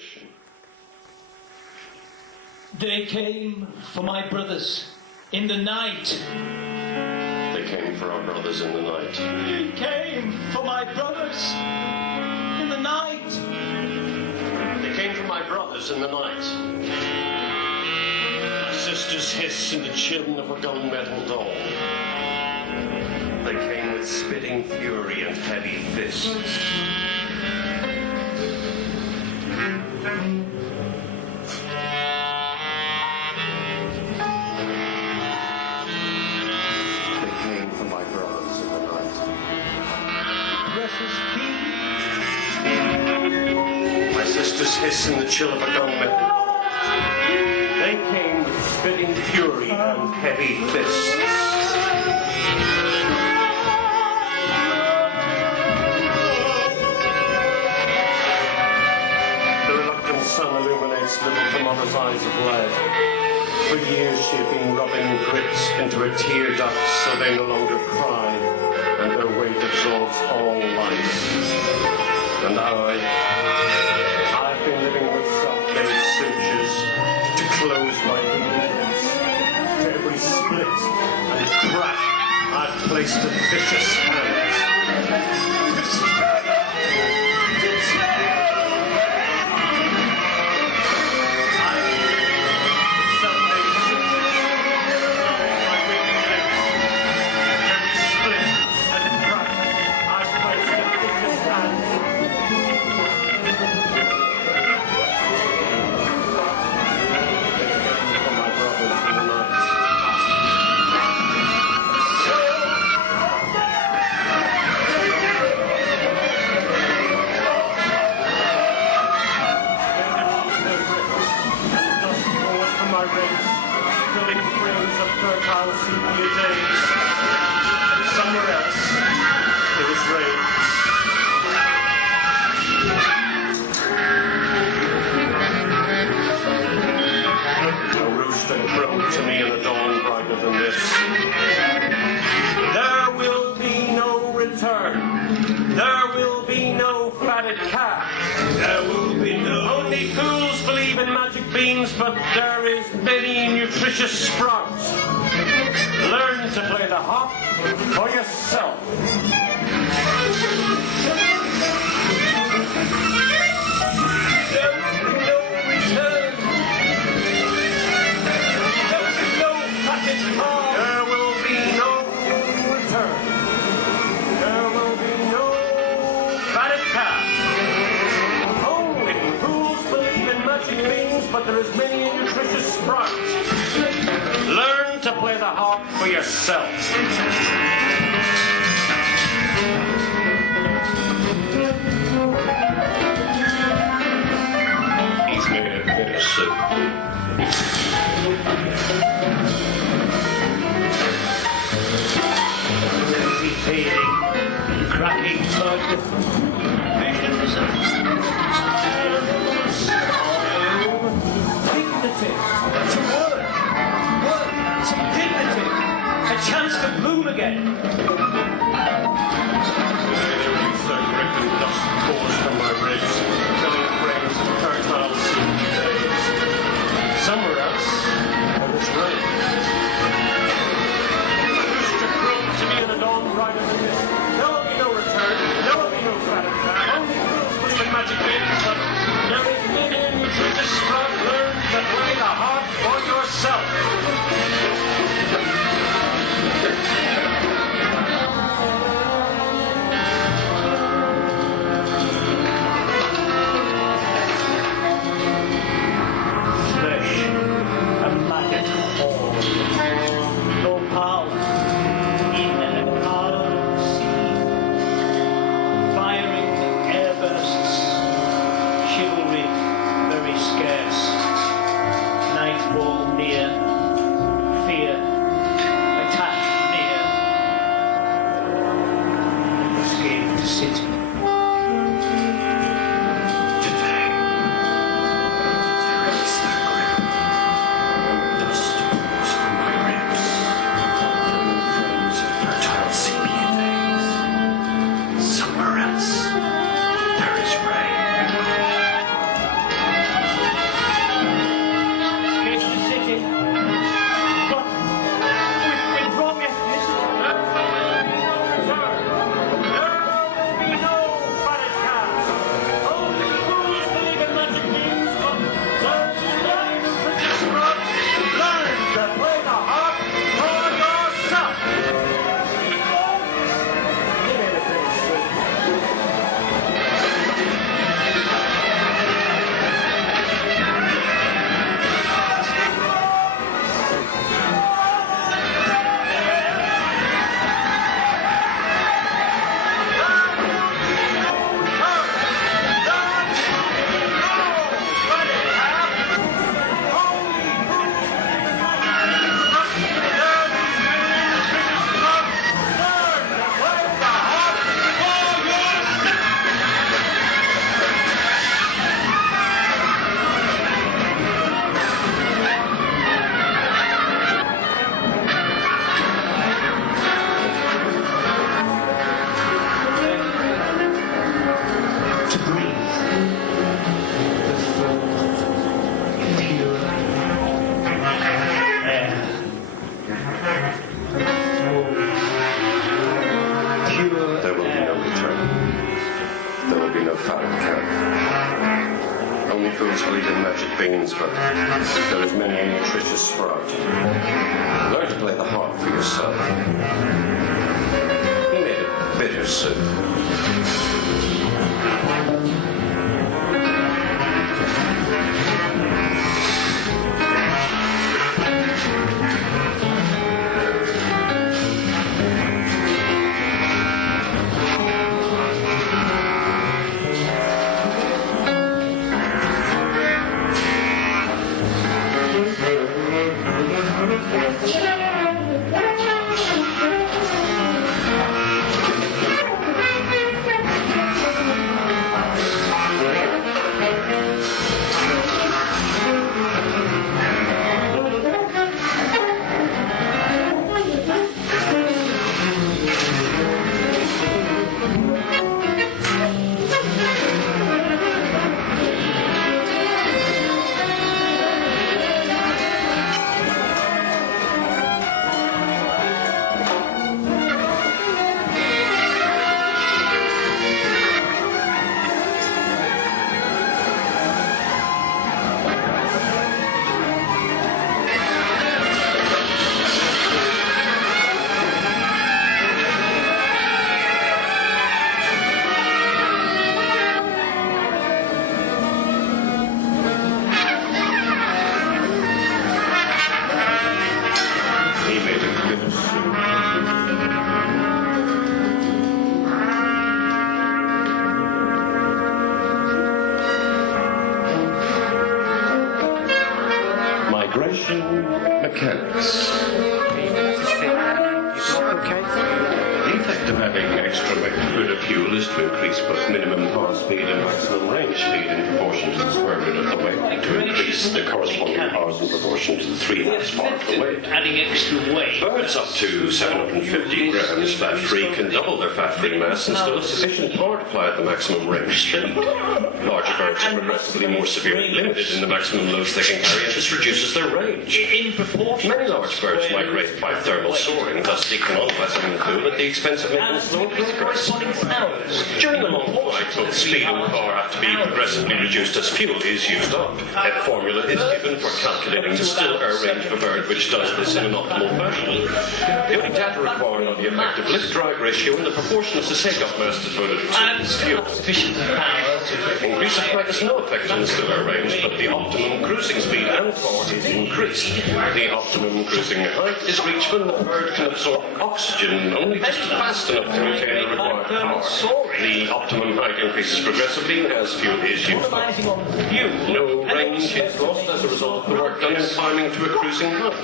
tradition. They came for my brothers in the night. They came for our brothers in the night. They came for my brothers in the night. They came for my brothers in the night. My sisters hiss in the chill of a gunmetal dawn. They came with spitting fury and heavy fists. They came for my brothers in the night. Precious King. My sisters hiss in the chill of a gunmetal dawn. They came with spitting fury and heavy fists. The sun illuminates little Tomato's eyes of lead. For years she had been rubbing grit into her tear ducts so they no longer cry, and their weight absorbs all light. And I've been living with self-made sutures to close my lips. To every split and crack I've placed a vicious hand. Somewhere else, there was rain. A rooster crowed to me in the dawn brighter than this. There will be no return. There will be no fatted calf. There will be no... Only fools believe in magic beans, but there is many nutritious sprouts. Learn to play the harp for yourself. There will be no return. There will be no fatted calf. There will be no return. There will be no fatted calf. Only fools believe in magic beans, but there is many nutritious sprouts. Learn to play the harp for yourself. He's made a bit of soup. Easy feeding, cracking blood, visions of dignity, to work. Some dignity, a chance to bloom again. Circlet and dust pours from my ribs, filling frames of fertile seed days. Somewhere else, there was rain. A rooster crowed to me in the dawn brighter than this. There will be no return, there will be no gratitude. foods will eat in magic beans, but there is many a nutritious sprout. Learn to play the harp for yourself. He made a bitter soup. Mechanics. Okay. The effect of having extra fluid fuel is to increase both minimum power speed and maximum range speed in proportion to the square root of the weight, to increase the corresponding powers in proportion to the 3 horsepower of the weight. Adding extra weight. Birds up to 750 grams fat-free can double their fat-free mass and still have sufficient power to fly at the maximum range speed. Larger birds are progressively more severely limited in the maximum loads they can carry, and this reduces their range. In proportion. Many large birds migrate by thermal soaring, thus economizing in fuel at the expense of maintenance low progress. During a long flight, both speed and power have to be progressively reduced as fuel is used up. A formula is given for calculating the still air range of a bird which does this in an optimal fashion. The only data required are the effective lift-drag ratio and the proportion of the take-up mass devoted to fuel. Sufficient power to Increase of flight has no effect on the still air range, but the optimum cruising speed and power is increased. The optimum cruising height is reached when the bird can absorb oxygen only just fast enough to maintain the required power. The optimum height increases progressively as fuel is used up. No range is lost as a result of the work done in climbing to a cruising height.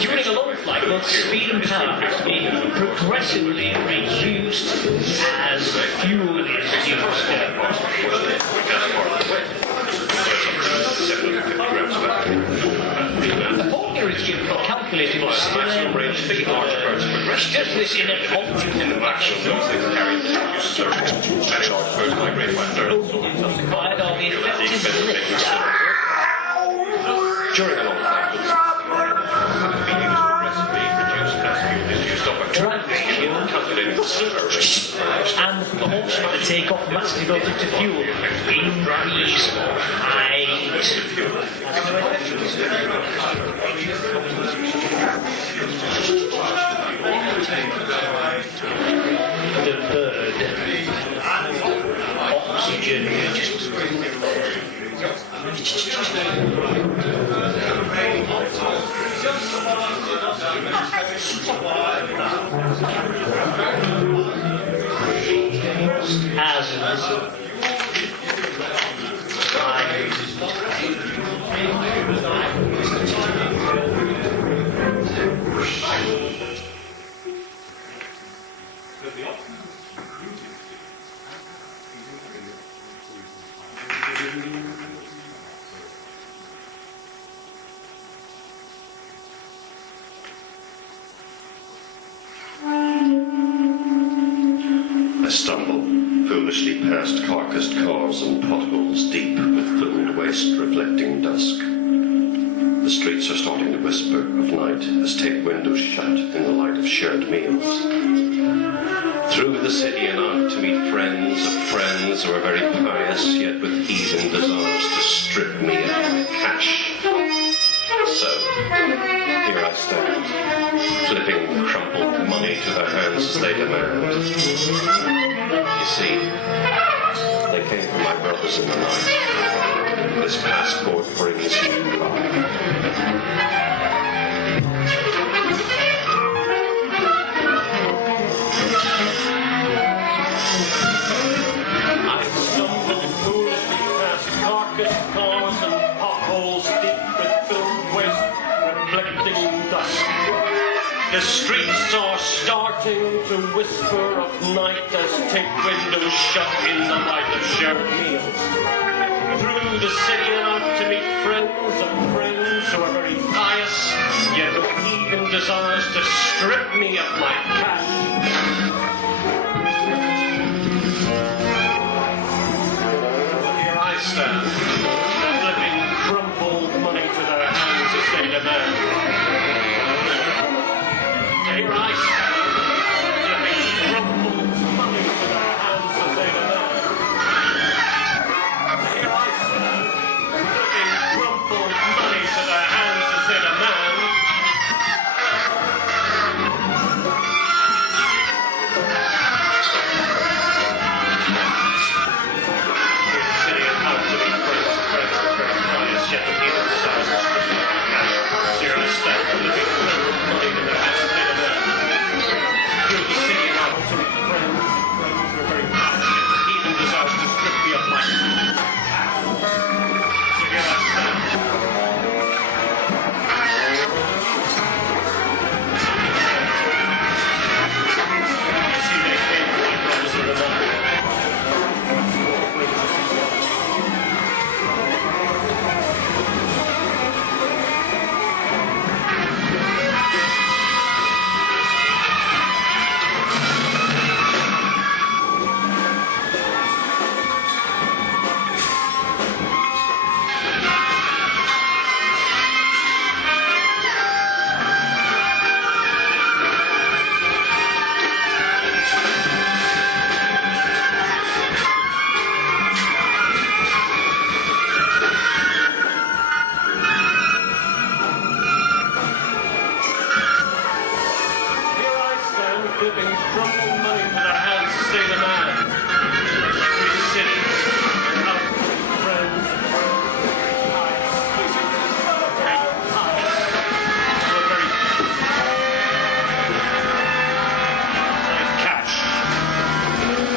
during a long flight, both speed and power have to be progressively reduced as fuel is used. The formula is given for calculating the maximum range speed. Larger birds progress just this in an optimum. in the maximum loads they can carry. Reduces their range. Many large birds migrate by thirds. Required are the effective lift. During a long flight, be used progressively reduced as fuel is used up. Drag ratio Calculating the silver rate. and the proportion of the takeoff mass devoted to fuel increase height. The bird oxygen I stumble foolishly past carcassed cars and potholes deep with filmed waste reflecting dusk. The streets are starting to whisper of night as tape windows shut in the light of shared meals. Through the city and out to meet friends of friends who are very pious, yet with heathen desires to strip me of my cash. So, here I stand, flipping crumpled money to their hands as they demand. You see, they came from my brothers in the night. This passport brings new life. Cars and potholes deep with filled waste, reflecting dust. The streets are starting to whisper of night as take windows shut in the light of shared meals. Through the city and out to meet friends of friends who are very pious, yet with heathen desires to strip me of my cash. Stand, flipping crumpled money to their hands as they demand. Here I stand, flipping crumpled money to their hands as they demand. Here I stand, flipping crumpled money to their hands as they demand. Yet the people decide to strip me of my cash. Here I stand, flipping crumpled money to their hands as they demand. Through the city and out to meet friends who are very proud, yet the heathen desires to strip me of my cash. So here I stand. You see, they came to my brothers in the night. Flipping crumpled money to their hands to stay the man. Through the city, out friends, pious, very like cash.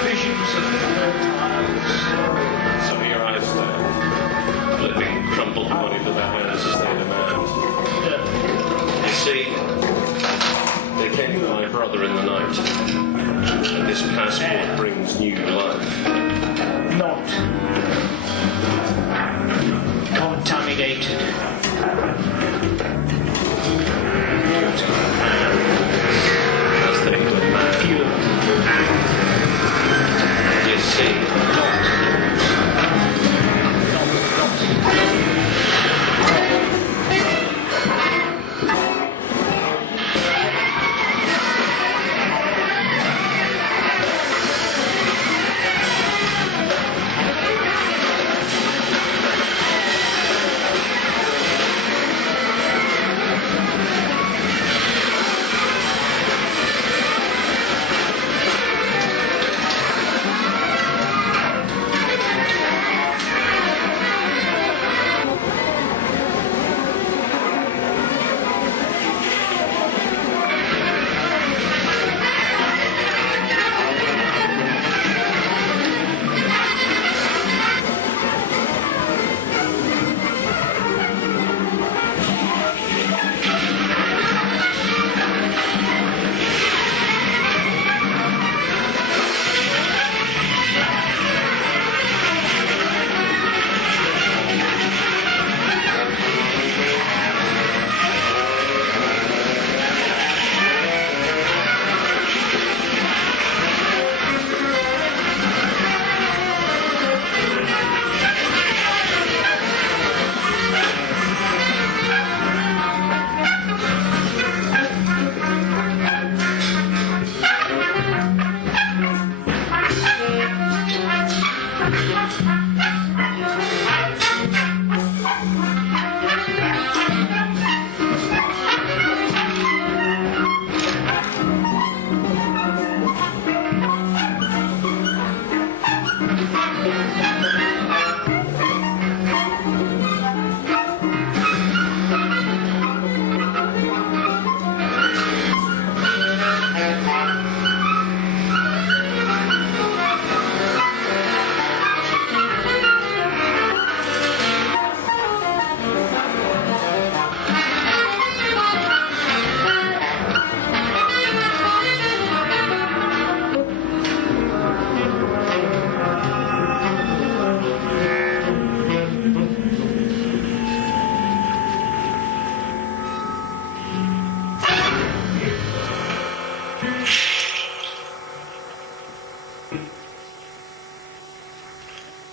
Visions of the times. So here I stand, flipping crumpled money to their hands as they demand. You see, they came to my brother in the night, and this passport brings new life. Not contaminated. As they demand. You see,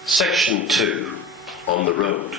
Section 2, on the road.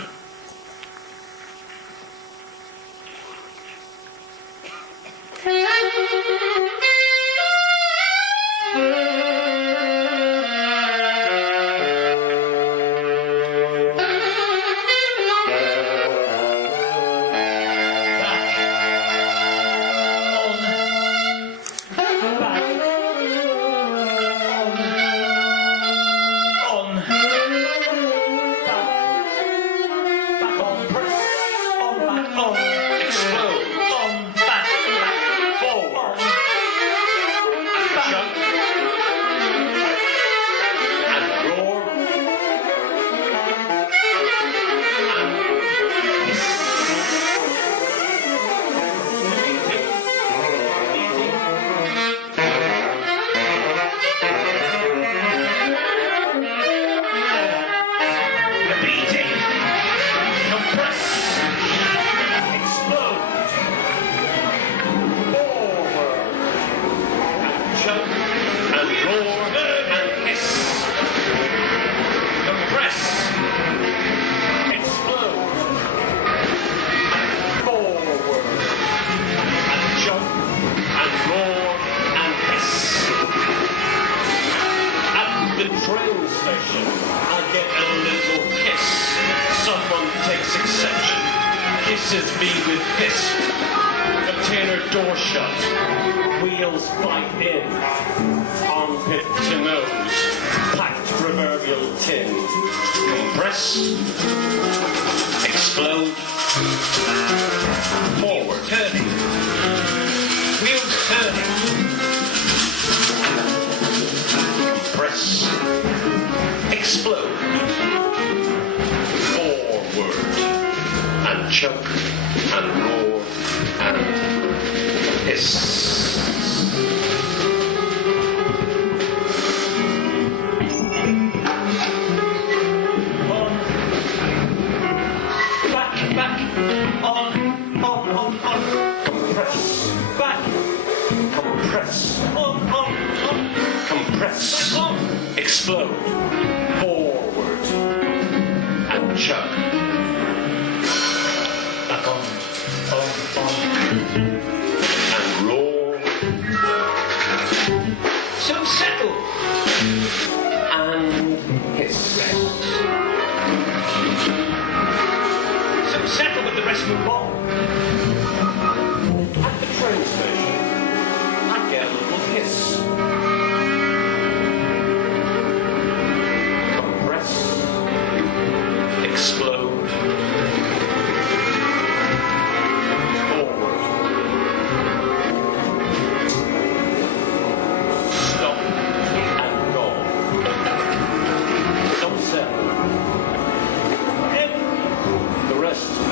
Kisses me with fist. Container door shut. Wheels bite in. Armpit to nose. Packed proverbial tin. Compress. Explode. Forward. Turning. Wheels turning. Compress. Explode. Forward. And choke, and roar, and hiss. On, back, on. Compress, back, compress, on. Compress, explode, forward, and choke. And roar. So settle. And hiss. So settle with the rest of the ball. At the train station, I get a little hiss. Compress. Explode.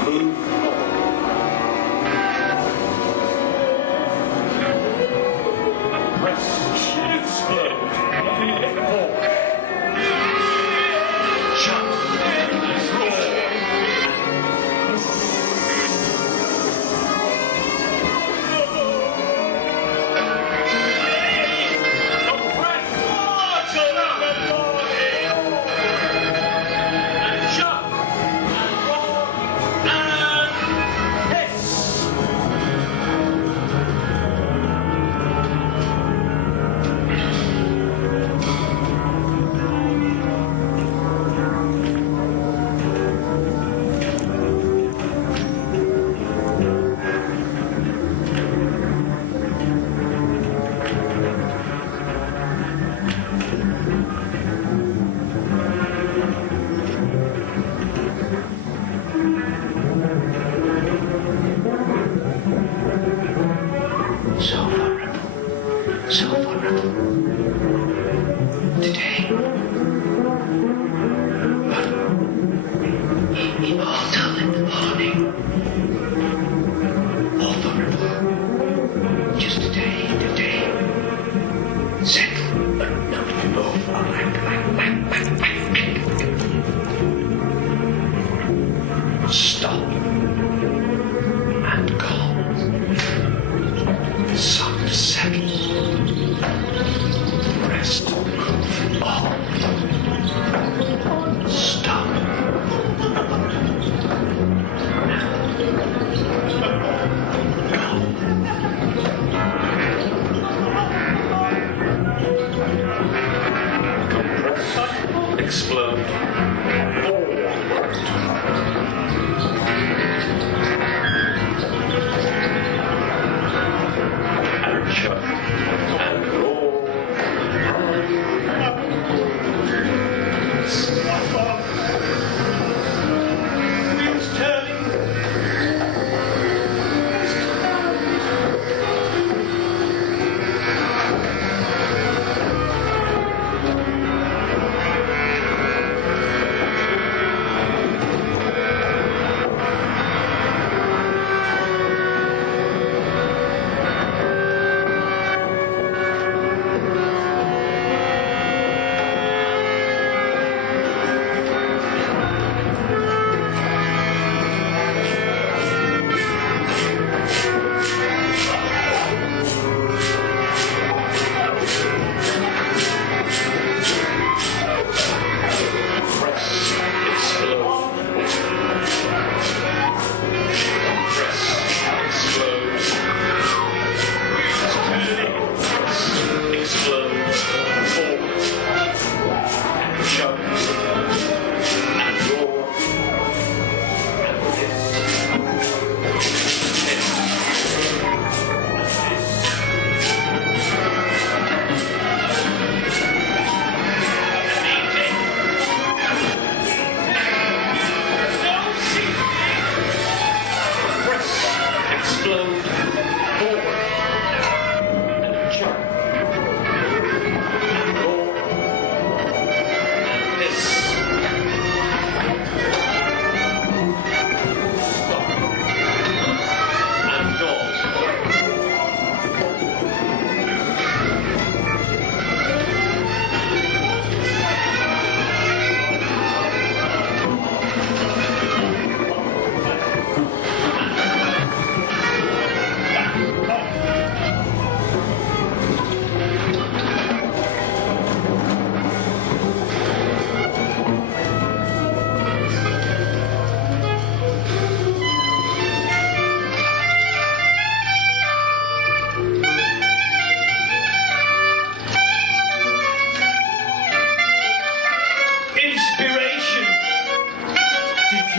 Move on.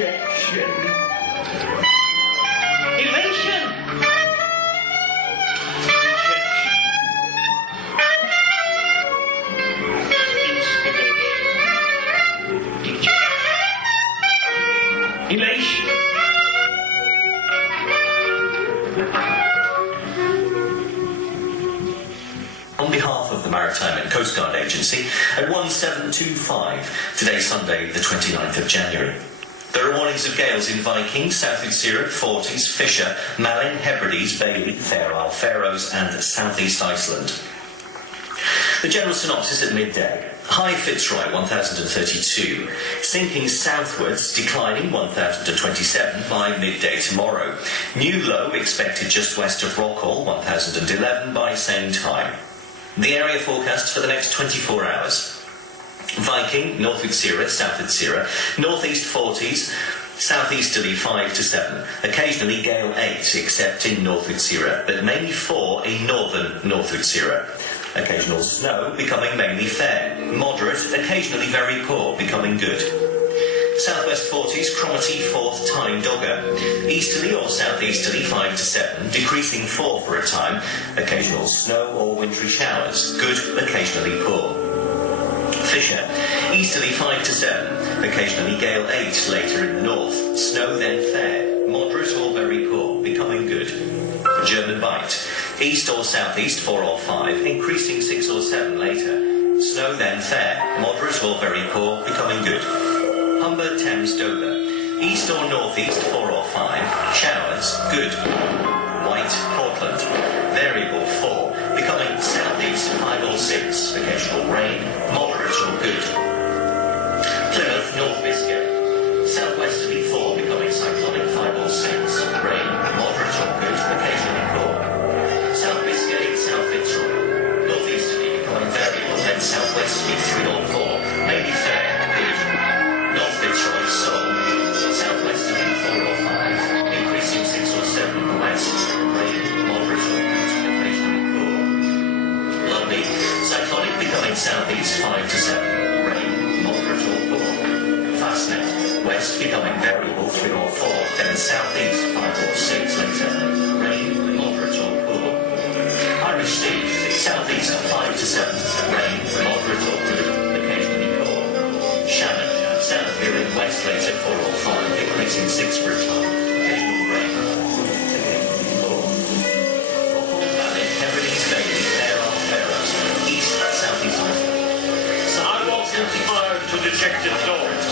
Rejection. Elation. Elation. On behalf of the Maritime and Coast Guard Agency at 1725, today Sunday the 29th of January. There are warnings of gales in Viking, South Utsira, Forties, Fisher, Malin, Hebrides, Bailey, Fair Isle, Faroes and South East Iceland. The general synopsis at midday. High Fitzroy 1032, sinking southwards, declining 1027 by midday tomorrow. New low expected just west of Rockall 1011 by same time. The area forecast for the next 24 hours. Viking, North Utsira, South Utsira, northeast 40s, southeasterly 5 to 7, occasionally gale 8 except in North Utsira, but mainly 4 in northern North Utsira. Occasional snow becoming mainly fair, moderate, occasionally very poor, becoming good. Southwest 40s, Cromarty, 4th time Dogger. Easterly or southeasterly 5 to 7, decreasing 4 for a time, occasional snow or wintry showers, good, occasionally poor. Fisher, easterly 5 to 7, occasionally gale 8 later in the north, snow then fair, moderate or very poor, becoming good. German Bight, east or southeast 4 or 5, increasing 6 or 7 later, snow then fair, moderate or very poor, becoming good. Humber, Thames, Dover, east or northeast 4 or 5, showers, good. White, Portland, variable 4, becoming southeast 5 or 6, occasional rain, moderate or good. Plymouth, North Biscay, southwesterly 4, becoming cyclonic 5 or 6, rain, moderate or good, occasionally poor. South Biscay, South Fitzroy, northeasterly becoming variable, then southwesterly 3 or 4, mainly fair, good. North Fitzroy, Seoul, southwesterly 4 or 5, increasing 6 or 7 west, rain, moderate or good, occasionally poor. Lundy, cyclonic becoming southeast 5 to 7, rain, moderate or poor. Fastnet, west becoming variable 3 or 4, then southeast 5 or 6 later, rain, moderate or poor. Irish Steed, southeast 5 to 7, rain, moderate or good, occasionally poor. Shannon, south veering west later 4 or 5, decreasing 6 for a time, occasional rain, occasionally poor. Rockall Valley, Hebrides, Bailey, Fair Isle, Faroes, east, southeast Iceland. I was inspired to dejected thoughts.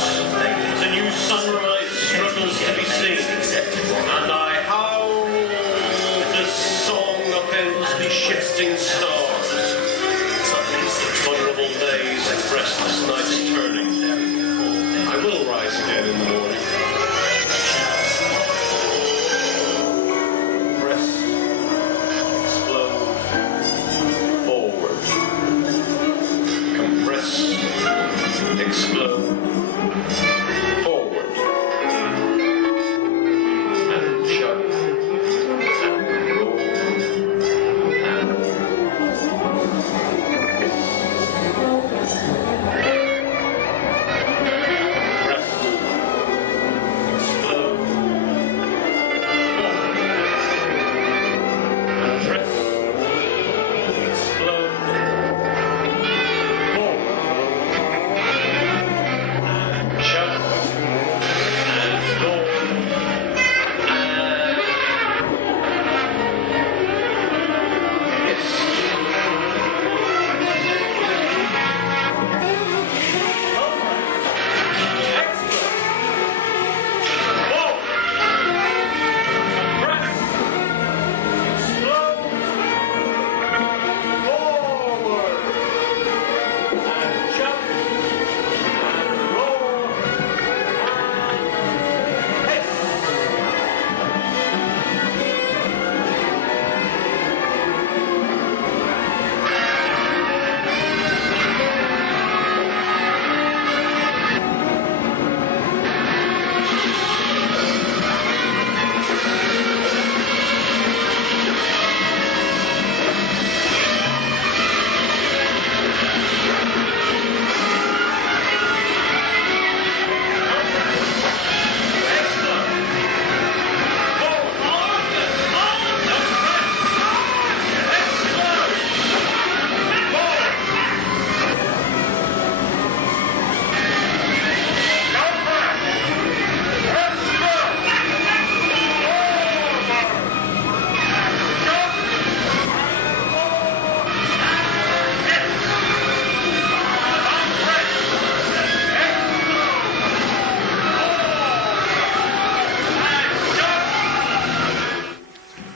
The new sunrise struggles to be seen, and I howl the song upends the shifting stars. Vulnerable days and restless nights turning. I will rise again in the morning.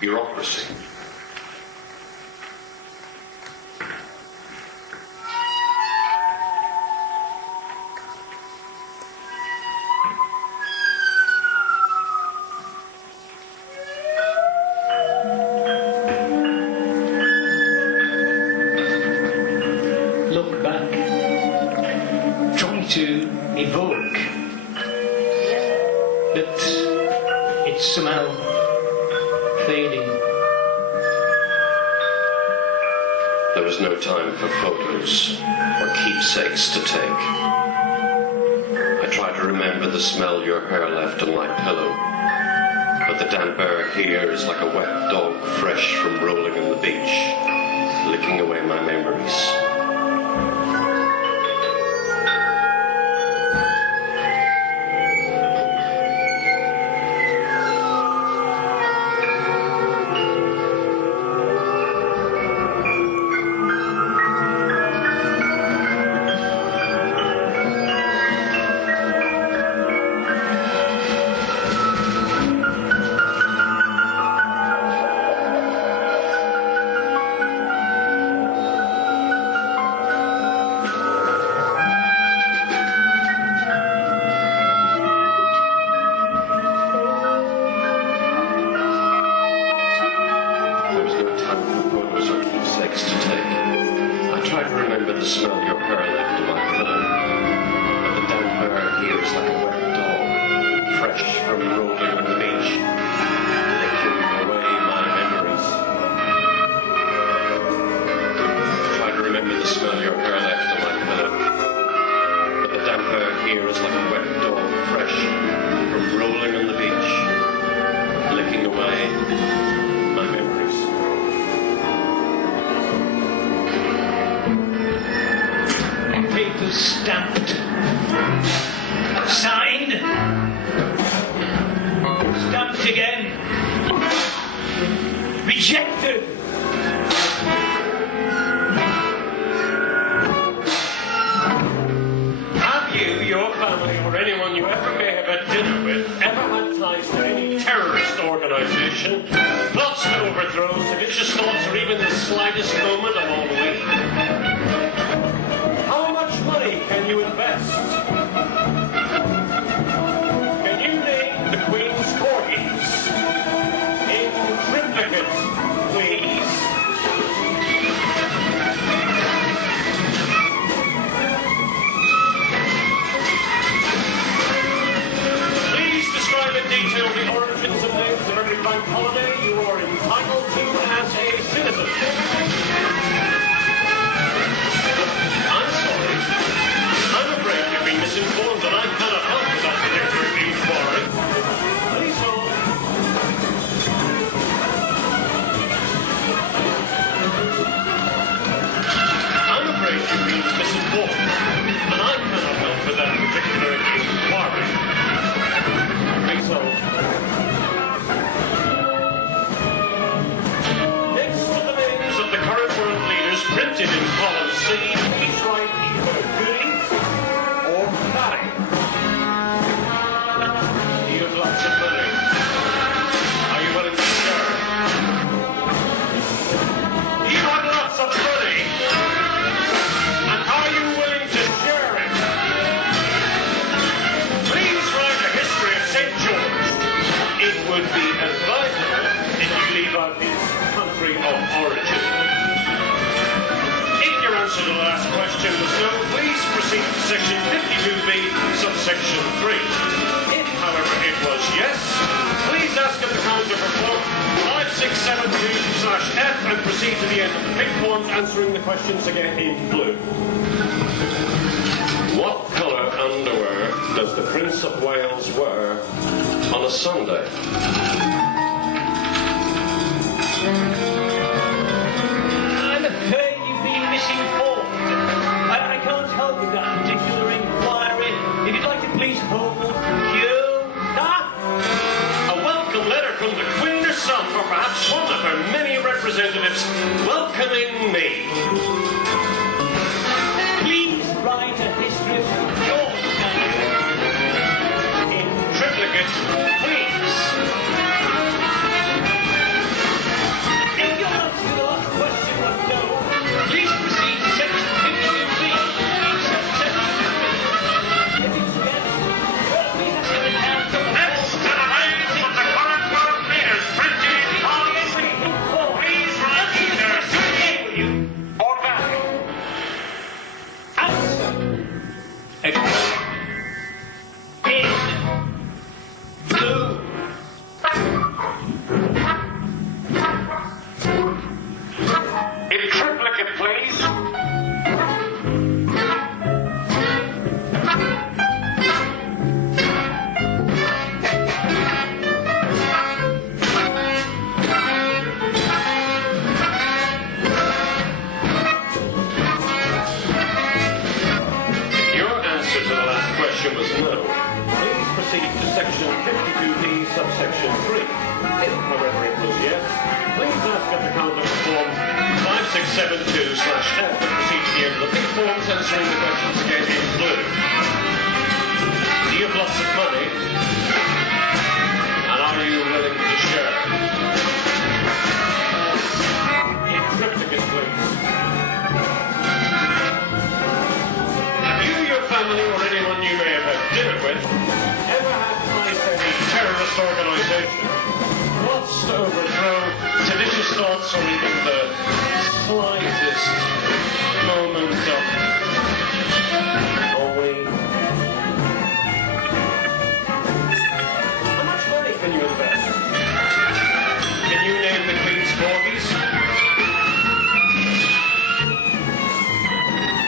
bureaucracy. Look back, trying to evoke, but it's somehow fading. There was no time for photos or keepsakes to take. I tried to remember the smell your hair left on my pillow, but the damp air here is like a wet dog fresh from rolling on the beach, licking away my memories. Stamped, signed, stamped again, rejected. Have you, your family, or anyone you ever may have had dinner with ever had ties to any terrorist organisation, plots to overthrow, seditious thoughts, or even the slightest moment of ennui? Can you invest? Can you name the Queen's corgis? In triplicate, please. Please describe in detail the origins and names of every bank holiday you are entitled to as a citizen. Misinformed and I cannot help with that particular inquiry. Please hold. I'm afraid you've been misinformed and I cannot help with that particular inquiry. Please hold. Next to the names of the current world leaders printed in column C, please write either goody or fatty. You have lots of money. Are you willing to share it? You have lots of money. And are you willing to share it? Please write a history of St. George. It would be advisable if you leave out his country of origin. If your answer to the last question was no, please proceed to section 52B, subsection 3. If, however, it was yes, please ask at the counter for form 5672/F and proceed to the end of the pink forms, answering the questions again in blue. What colour underwear does the Prince of Wales wear on a Sunday? I'm afraid you've been misinformed. I can't help with that particular inquiry. If you'd like to please hold you. A welcome letter from the Queen herself, or perhaps one of her many representatives, welcoming me. Please write a history of George in triplicate, please. Please proceed to section 52B, subsection 3. If, however, it was yes, please ask at the counter for form 5672/F and proceed to the end of the big forms answering the questions again in blue. Do you have lots of money? And are you willing to share? In triplicate, please. Have you, your family, or anyone you may have had dinner with ever had ties to any terrorist organisation? Plots to overthrow, seditious thoughts, or even the slightest moment of annoying? How much money can you invest? Can you name the Queen's corgis?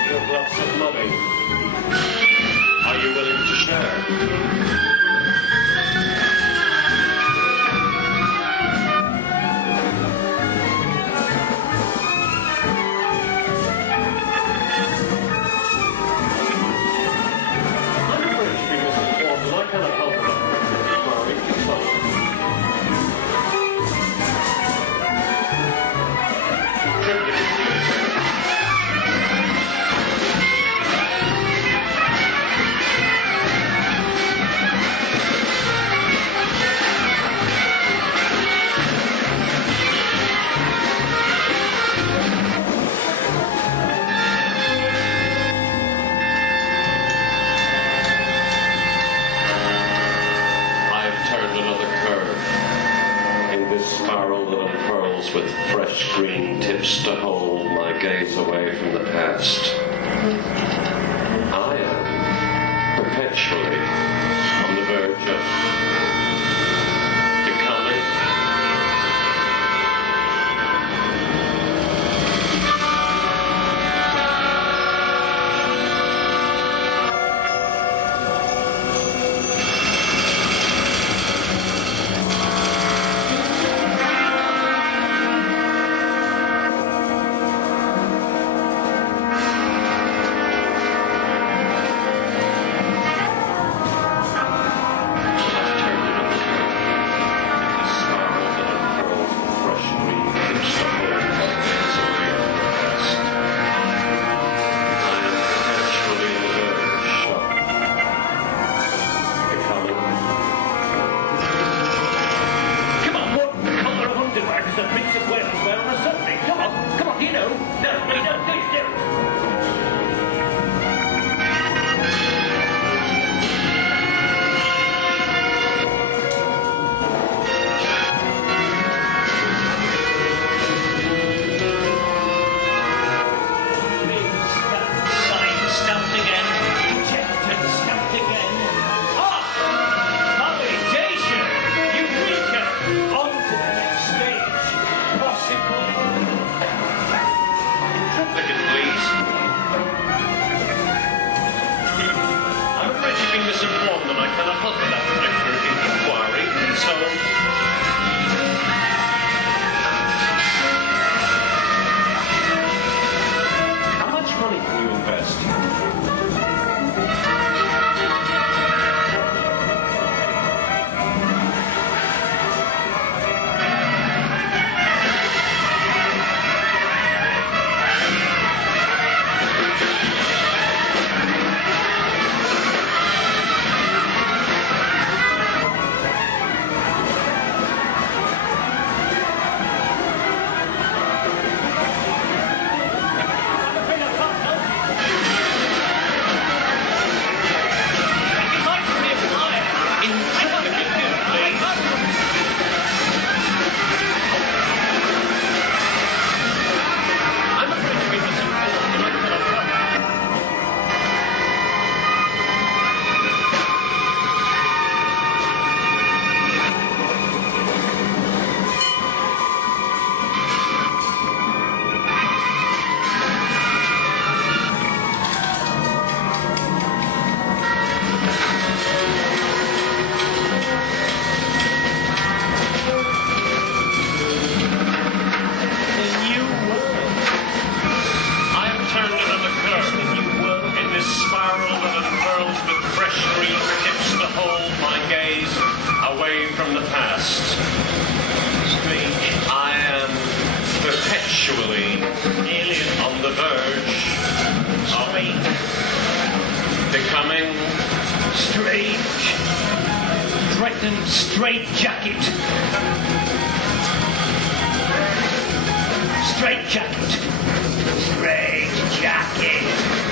You have lots of money. Are you willing to share? With fresh green tips to hold my gaze away from the past. I am perpetually on the verge of becoming. American straight jacket. Straight jacket. Straight jacket.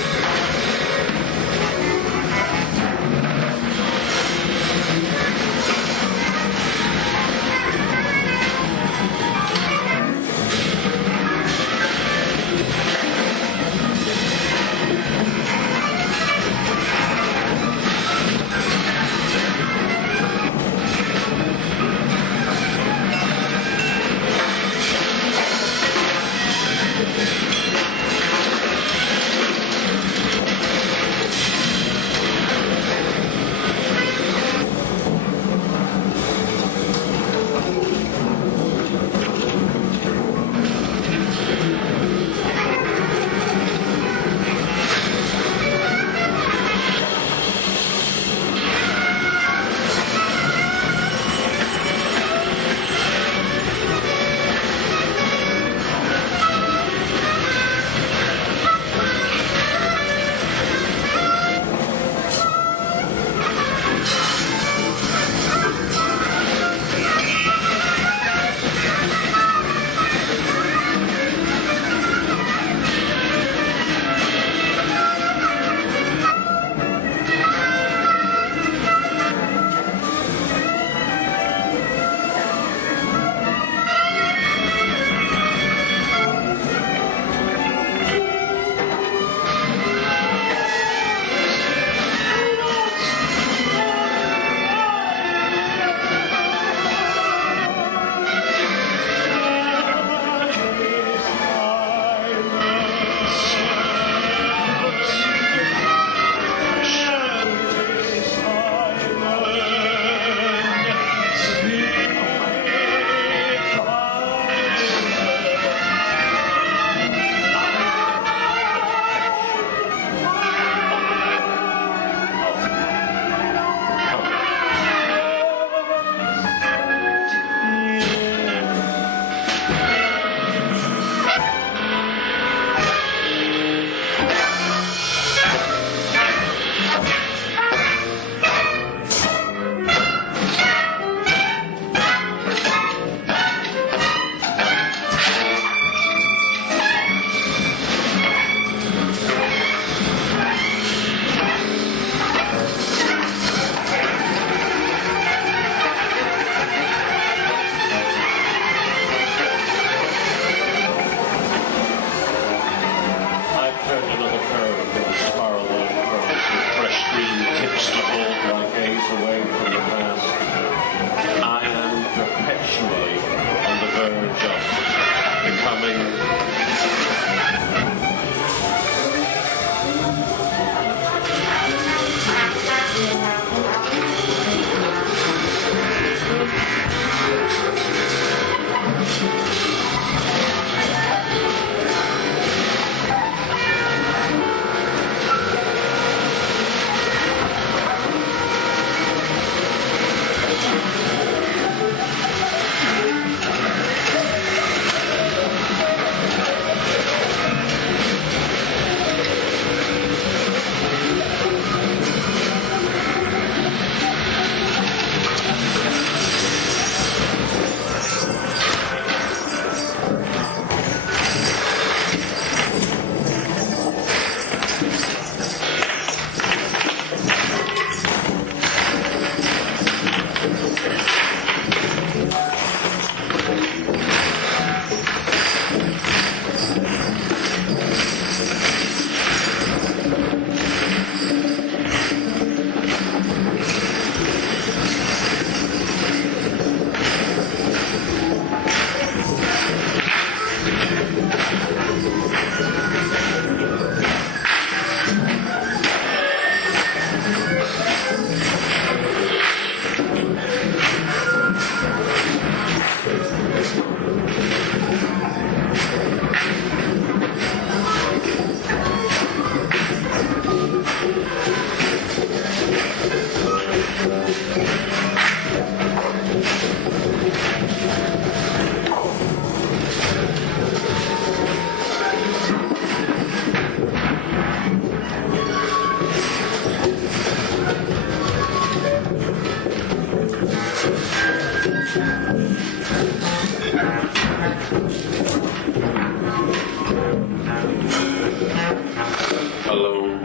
Alone,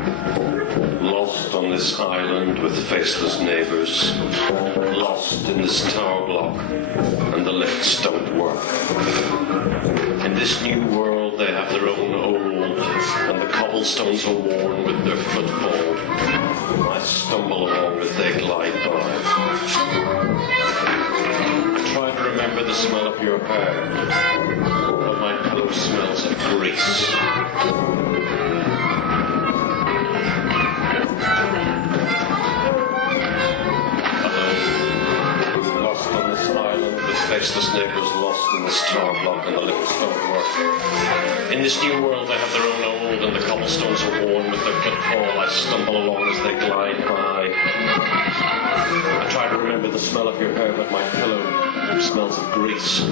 lost on this island with faceless neighbours, lost in this tower block, and the lifts don't work. In this new world they have their own old, and the cobblestones are worn with their footfall. I stumble along as they glide by. I try to remember the smell of your hair, but my pillow smells of grease. Faceless neighbours lost in this tower block and the lifts don't work. In this new world they have their own old and the cobblestones are worn with their footfall. I stumble along as they glide by. I try to remember the smell of your hair, but my pillow smells of grease.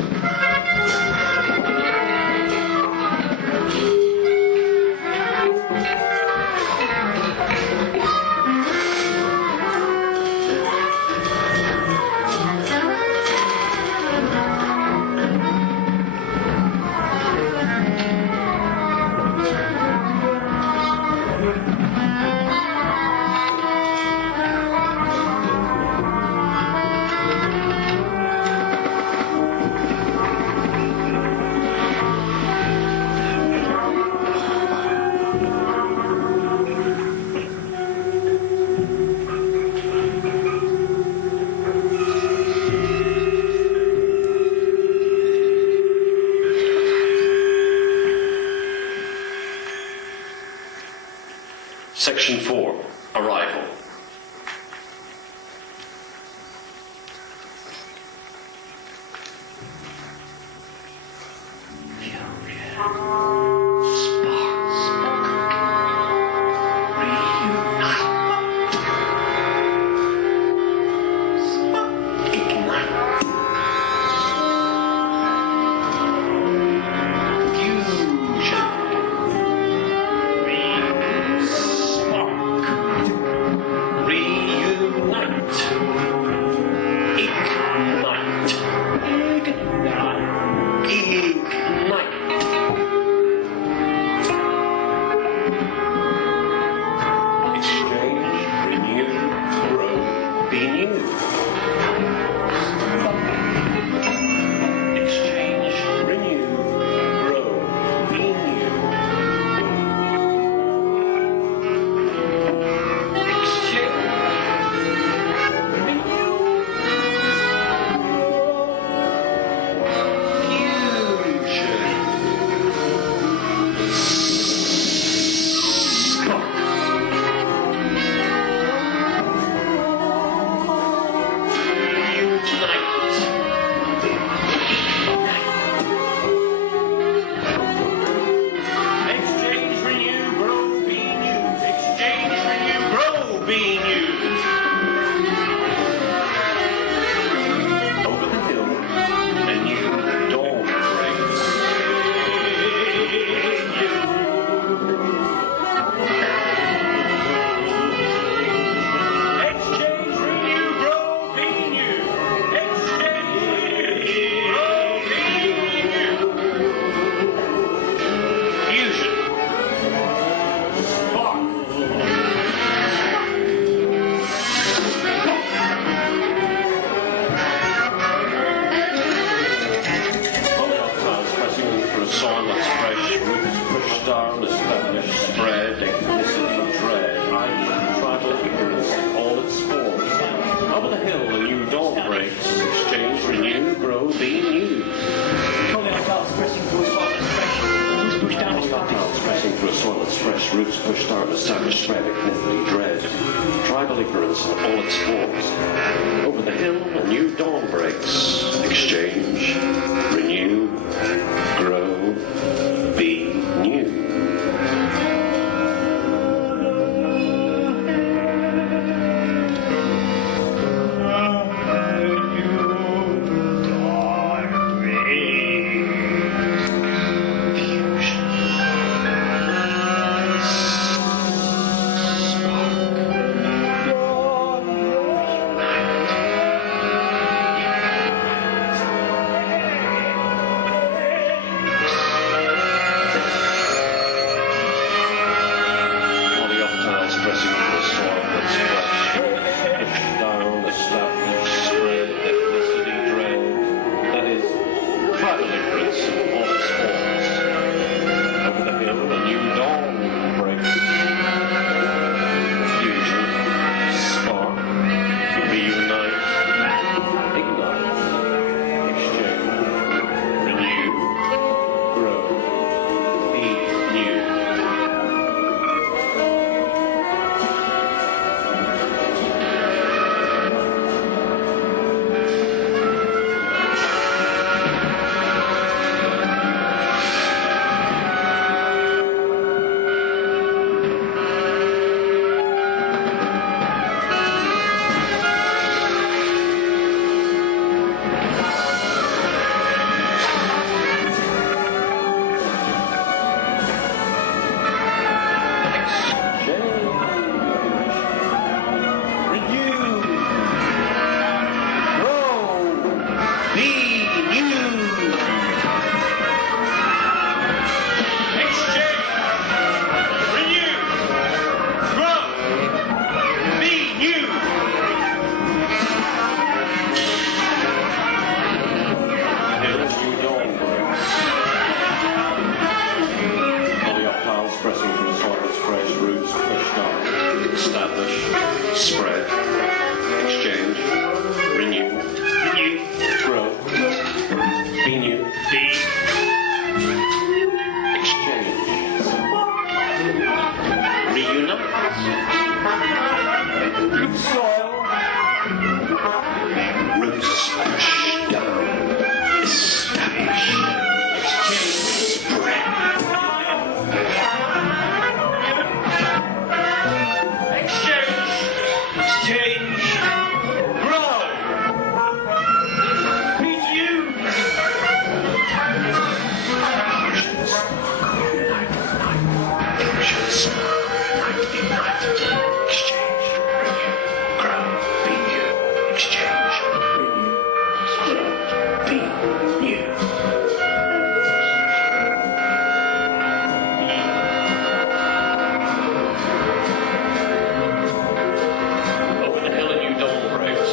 Section 4, Arrival. Roots pushed down, established spread, ignited dread. Tribal ignorance in all its forms. Over the hill, a new dawn breaks. Exchange, renew, grow, be new. Roots push down. Establish. Spread. Exchange, grow, renew. Emotions. Ignite. Exchange. Renew. Grow. Be new. Exchange. Renew. Spread. Be new. Over the hill and you dawn breaks.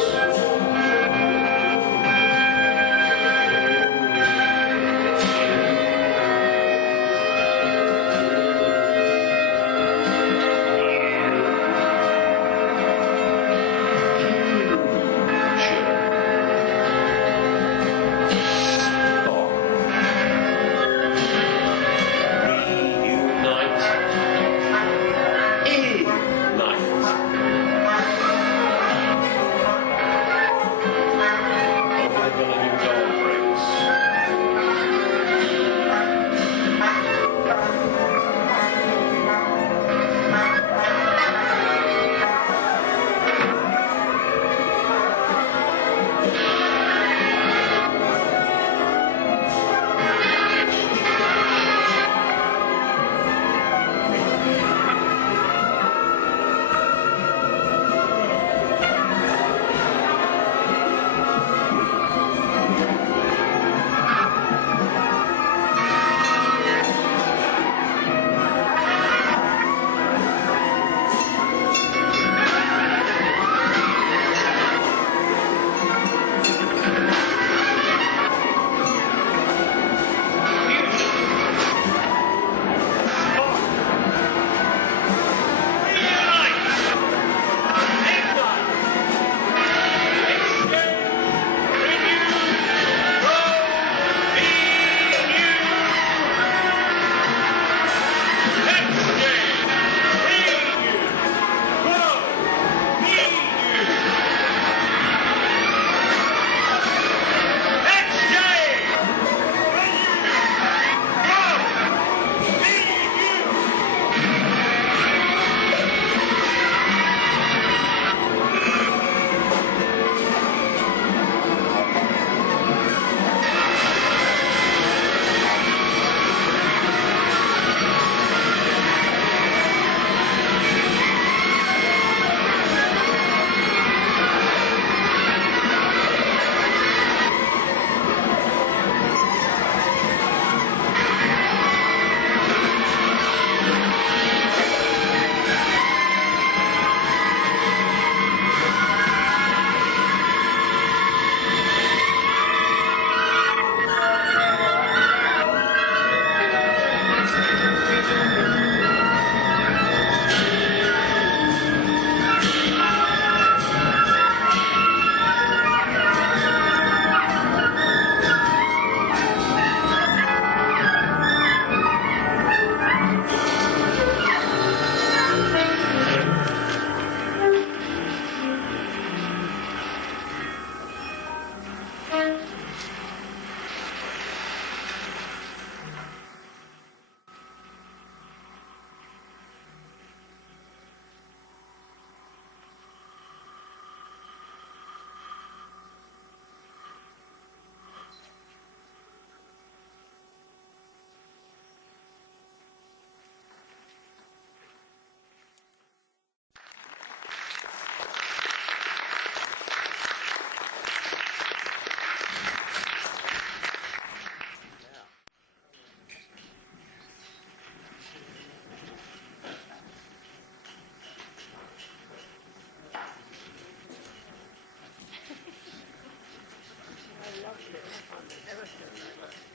I love this. I've never seen that.